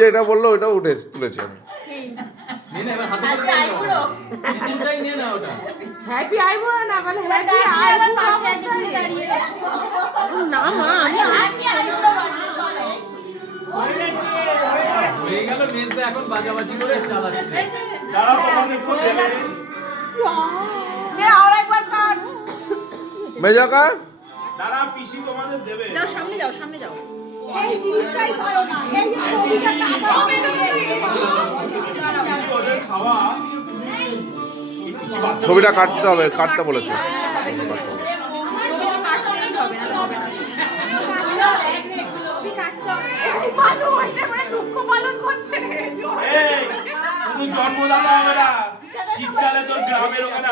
যে এটা বললো ওটাও তুলেছি আমি। হ্যাপি আইবো না বলে হ্যাপি আইবো না মা আমি হয়ে গেল মেজদা এখন বাজাবাজি করে চালাচ্ছে। দাঁড়াও তোমাকে ফোন দেবে নে আর একবার কাট মেজাকা দাঁড়াও পিসি তোমাদের দেবে যাও সামনে যাও সামনে যাও এই জিনিসটাই করো না এই যে ছবিটা কাটা পিসি ওদের খাওয়া ছবিটা কাটতে হবে, কাটতে বলেছে। দুঃখ পালন করছে এই শুধু জন্মদাতা হবে না, শীতকালে তোর গ্রামের ওখানে